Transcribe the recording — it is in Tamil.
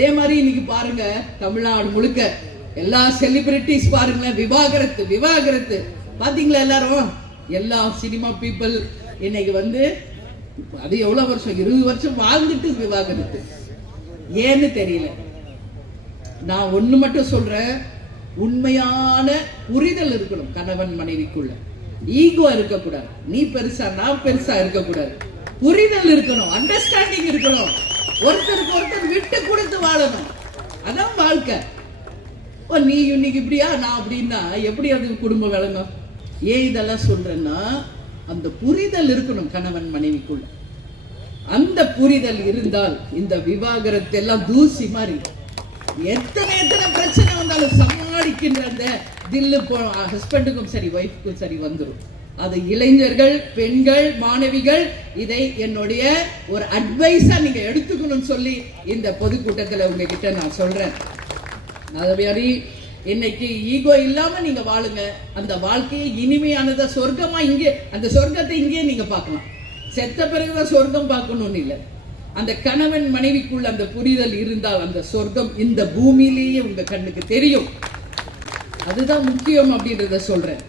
அதே மாதிரி இன்னைக்கு பாருங்க, தமிழ்நாடு முழுக்க எல்லா செலிபிரிட்டிஸ் பாருங்க, விவாகரத்து விவாகரத்து பாத்தீங்களா? எல்லாரும் எல்லா சினிமா பீப்புள் இன்னைக்கு அது எவ்வளவு வருஷம், 20 வருஷம் வாழ்ந்துட்டு விவாகரத்து. ஏன்னு தெரியல. நான் ஒண்ணு மட்டும் சொல்றேன், உண்மையான புரிதல் இருக்கணும் கணவன் மனைவிக்குள்ள. ஈகோ இருக்கக்கூடாது, நீ பெருசா நான் பெருசா இருக்கக்கூடாது. புரிதல் இருக்கணும், அண்டர்ஸ்டாண்டிங் இருக்கணும், ஒருத்தருக்கு ஒருத்தர் விட்டு கொடுத்து வாழணும். அதான் வாழ்க்கை. நீ இன்னைக்கு இப்படியா நான் அப்படின்னா எப்படி அது குடும்பம் விளங்கும்? ஏன் இதெல்லாம் சொல்றேன்னா, அந்த புரிதல் இருக்கணும் கணவன் மனைவிக்குள்ள. அந்த புரிதல் இருந்தால் இந்த விவாகரத்து எல்லாம் தூசி மாதிரி. எத்தனை பிரச்சனை வந்தாலும் சமாளிக்கின்ற அந்த தில்லு ஹஸ்பண்டுக்கும் சரி ஒய்ஃப்க்கும் சரி வந்துடும். அது இளைஞர்கள், பெண்கள், மாணவிகள் இதை என்னுடைய ஒரு அட்வைஸா நீங்க எடுத்துக்கணும்னு சொல்லி இந்த பொதுக்கூட்டத்தில் உங்ககிட்ட நான் சொல்றேன். அதே இன்னைக்கு ஈகோ இல்லாம நீங்க வாழுங்க. அந்த வாழ்க்கையை இனிமையானதா சொர்க்கமா இங்கே, அந்த சொர்க்கத்தை இங்கே நீங்க பார்க்கலாம். செத்த பிறகுதான் சொர்க்கம் பார்க்கணும்னு இல்லை. அந்த கணவன் மனைவிக்குள்ள அந்த புரிதல் இருந்தால் அந்த சொர்க்கம் இந்த பூமியிலேயே உங்க கண்ணுக்கு தெரியும். அதுதான் முக்கியம் அப்படின்றத சொல்றேன்.